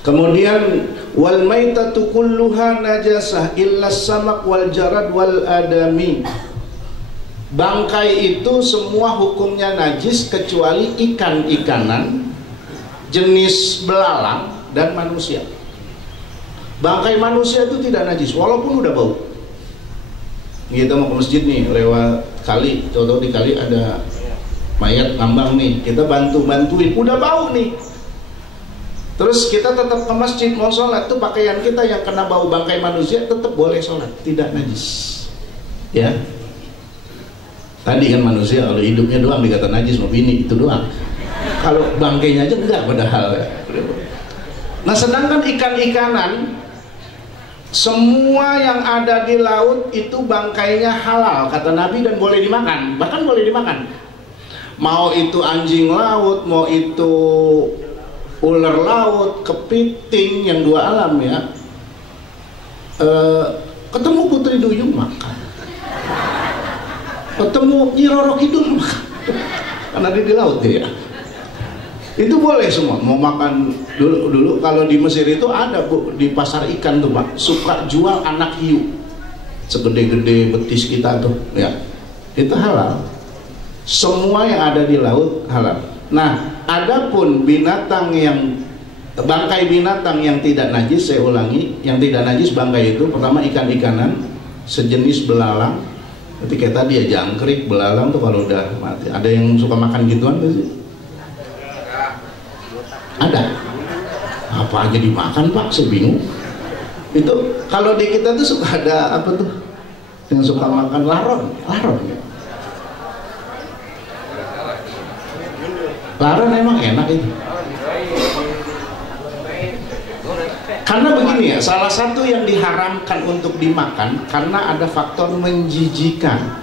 Kemudian wal maitatu kulluha najasah illa samak wal jarad wal adami. Bangkai itu semua hukumnya najis kecuali ikan-ikanan, jenis belalang dan manusia. Bangkai manusia itu tidak najis walaupun udah bau. Kita mau ke masjid nih, lewat kali, contoh di kali ada mayat ngambang nih, kita bantuin, udah bau nih. Terus kita tetap ke masjid mau sholat, tuh pakaian kita yang kena bau bangkai manusia tetap boleh sholat, tidak najis. Ya. Tadi kan manusia kalau hidupnya doang dikata najis, mau bini itu doang. Kalau bangkainya aja enggak padahal. Nah, sedangkan ikan-ikanan, semua yang ada di laut itu bangkainya halal kata Nabi dan boleh dimakan, bahkan boleh dimakan. Mau itu anjing laut, mau itu ular laut, kepiting yang dua alam ya. Ketemu putri duyung makan. Ketemu Nyi Roro Kidul makan. Karena dia di laut ya. Itu boleh semua. Mau makan dulu kalau di Mesir itu ada Bu, di pasar ikan tuh Pak, suka jual anak hiu. Segede-gede betis kita tuh ya. Itu halal. Semua yang ada di laut halal. Nah, adapun binatang yang bangkai binatang yang tidak najis, saya ulangi, yang tidak najis bangkai itu pertama ikan-ikanan sejenis belalang. Berarti kayak tadi ya, jangkrik, belalang tuh kalau udah mati. Ada yang suka makan gituan gak sih? Ada. Apa aja dimakan Pak, saya bingung. Itu kalau di kita tuh suka ada apa tuh yang suka makan laron ya. Laron emang enak itu. Karena begini ya, salah satu yang diharamkan untuk dimakan karena ada faktor menjijikan.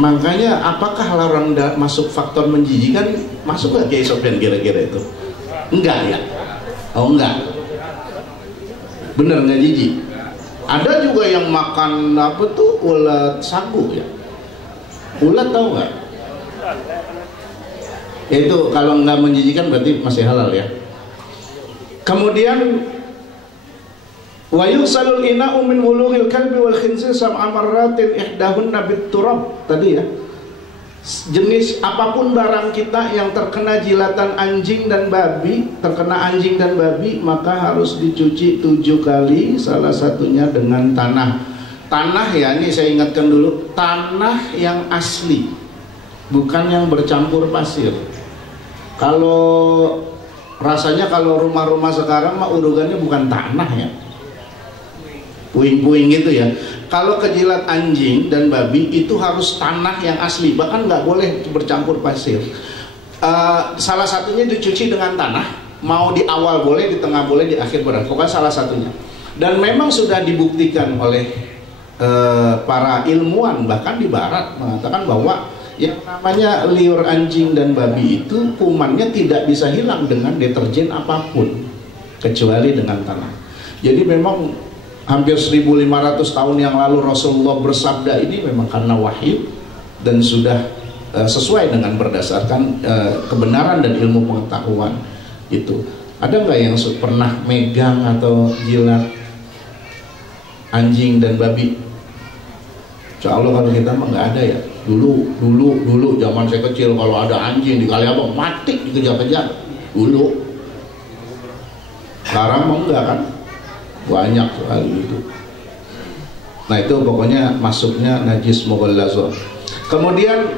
Makanya apakah laron masuk faktor menjijikan? Masuk gak kayak Sofyan kira-kira itu? Enggak ya? Oh enggak. Bener nggak jijik? Ada juga yang makan apa tuh ulat sagu ya. Ulat tahu nggak? Ya itu kalau nggak menjijikan berarti masih halal ya. Kemudian wa yusalul ina'u min wulughil kalbi wal khinzir sab'a marratin ihdahunna bit turab tadi ya. Jenis apapun barang kita yang terkena jilatan anjing dan babi, terkena anjing dan babi, maka harus dicuci 7 kali, salah satunya dengan tanah. Tanah ya, ini saya ingatkan dulu, tanah yang asli, bukan yang bercampur pasir. Kalau rasanya kalau rumah-rumah sekarang mah urugannya bukan tanah ya, puing-puing gitu ya. Kalau kejilat anjing dan babi itu harus tanah yang asli, bahkan nggak boleh bercampur pasir. Salah satunya dicuci dengan tanah, mau di awal boleh, di tengah boleh, di akhir boleh, pokoknya salah satunya. Dan memang sudah dibuktikan oleh para ilmuwan bahkan di barat mengatakan bahwa yang namanya liur anjing dan babi itu kumannya tidak bisa hilang dengan deterjen apapun kecuali dengan tanah. Jadi memang hampir 1500 tahun yang lalu Rasulullah bersabda ini memang karena wahyu dan sudah sesuai dengan berdasarkan kebenaran dan ilmu pengetahuan itu. Ada nggak yang pernah megang atau jilat anjing dan babi? Insya Allah kalau kita mah nggak ada ya. Dulu zaman saya kecil kalau ada anjing di kali abang mati dikejar-kejar dulu. Sekarang mah enggak kan, banyak sekali itu. Nah itu pokoknya masuknya najis mughallazah. Kemudian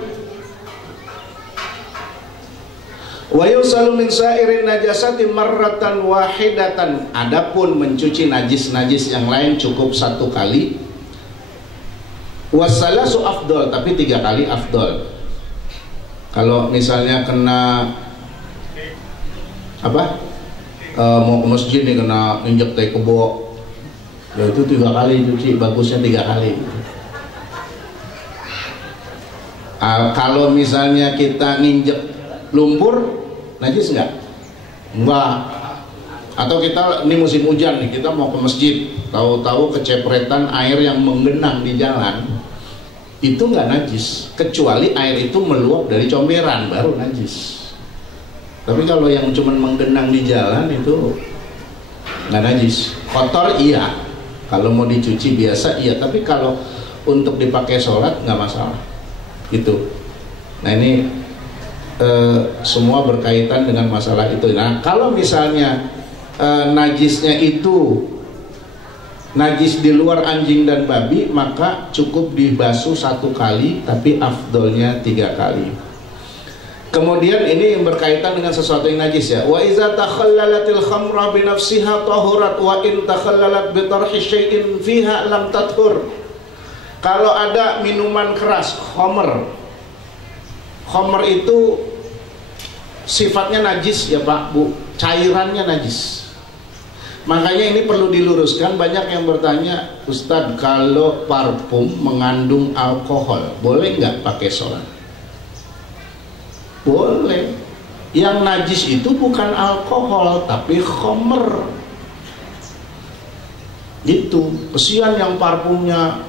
wa yusalu min sa'irin najasati marratan wahidatan. Adapun mencuci najis-najis yang lain cukup 1 kali. Wassalasu afdol, tapi 3 kali afdol. Kalau misalnya kena apa? Mau ke masjid nih kena injek tai kebo, ya itu 3 kali cuci, bagusnya 3 kali. Kalau misalnya kita nginjek lumpur, najis nggak? Enggak. Atau kita ini musim hujan nih, kita mau ke masjid, tahu-tahu kecepretan air yang menggenang di jalan, itu nggak najis, kecuali air itu meluap dari comberan baru najis. Tapi kalau yang cuma menggenang di jalan itu nggak najis. Kotor iya, kalau mau dicuci biasa iya, tapi kalau untuk dipakai sholat nggak masalah gitu. Nah ini semua berkaitan dengan masalah itu. Nah kalau misalnya najisnya itu najis di luar anjing dan babi, maka cukup dibasuh 1 kali, tapi afdolnya 3 kali. Kemudian ini yang berkaitan dengan sesuatu yang najis ya. Wa iza takhallalatil khamra bi nafsiha tahurat wa in takhallalat bi tarhi syai'in fiha lam tathur. Kalau ada minuman keras, khamr. Khamr itu sifatnya najis ya Pak, Bu. Cairannya najis. Makanya ini perlu diluruskan. Banyak yang bertanya, Ustadz, kalau parfum mengandung alkohol, boleh nggak pakai sholat? Boleh. Yang najis itu bukan alkohol, tapi khamr. Gitu. Kesian yang parfumnya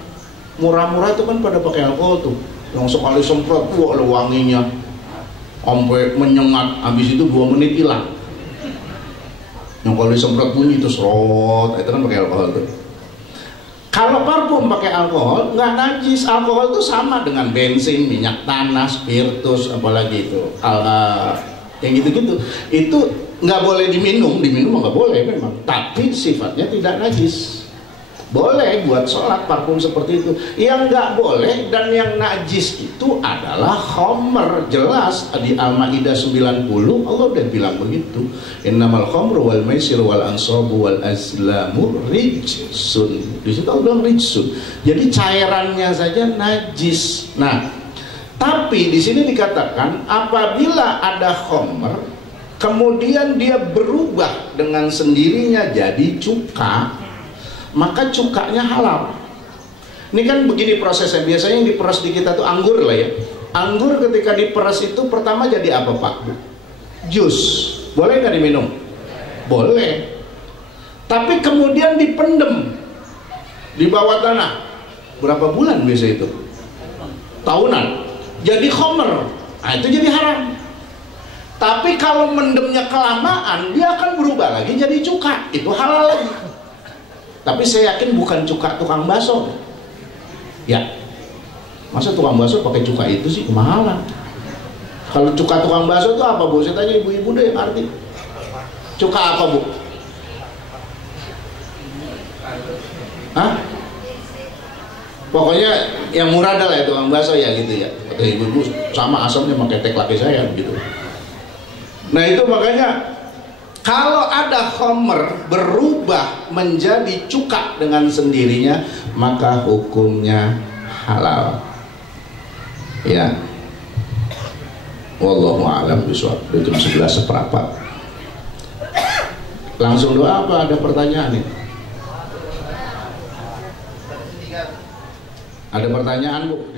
murah-murah itu kan pada pakai alkohol tuh. Yang sekali semprot, wah wanginya sampai menyengat, habis itu 2 menit hilang. Yang kalau disemprot bunyi itu serot, itu kan pakai alkohol tuh. Kalau parfum pakai alkohol nggak najis. Alkohol itu sama dengan bensin, minyak tanah, spiritus, apalagi itu yang gitu-gitu. Itu nggak boleh diminum nggak boleh memang, tapi sifatnya tidak najis. Boleh buat sholat parfum seperti itu. Yang nggak boleh dan yang najis itu adalah khamr. Jelas di Al-Maidah 90 Allah udah bilang begitu. Innamal khamru wal maisir wal ansabu wal azlamu rijsun. Di situ Allah bilang rijsun. Jadi cairannya saja najis. Nah, tapi di sini dikatakan apabila ada khamr kemudian dia berubah dengan sendirinya jadi cuka, maka cukanya halal. Ini kan begini prosesnya. Biasanya yang diperas di kita tuh anggur lah ya. Anggur ketika diperas itu pertama jadi apa Pak? Jus. Boleh nggak diminum? Boleh. Tapi kemudian dipendem di bawah tanah. Berapa bulan biasa itu? Tahunan. Jadi khamr. Nah itu jadi haram. Tapi kalau mendemnya kelamaan, dia akan berubah lagi jadi cuka. Itu halal lagi. Tapi saya yakin bukan cuka tukang bakso. Ya, masa tukang bakso pakai cuka itu sih kemahalan. Kalau cuka tukang bakso itu apa Bu? Saya tanya ibu-ibu deh yang arti. Cuka apa Bu? Hah? Pokoknya yang murah adalah ya tukang bakso ya gitu ya. Kata ibu-ibu sama asamnya pakai tek laki saya gitu. Nah itu makanya kalau ada khamr berubah menjadi cuka dengan sendirinya, maka hukumnya halal. Ya. Wallahu a'lam bishawab. Jam 11:15. Langsung doa apa ada pertanyaan nih? Ada pertanyaan Bu?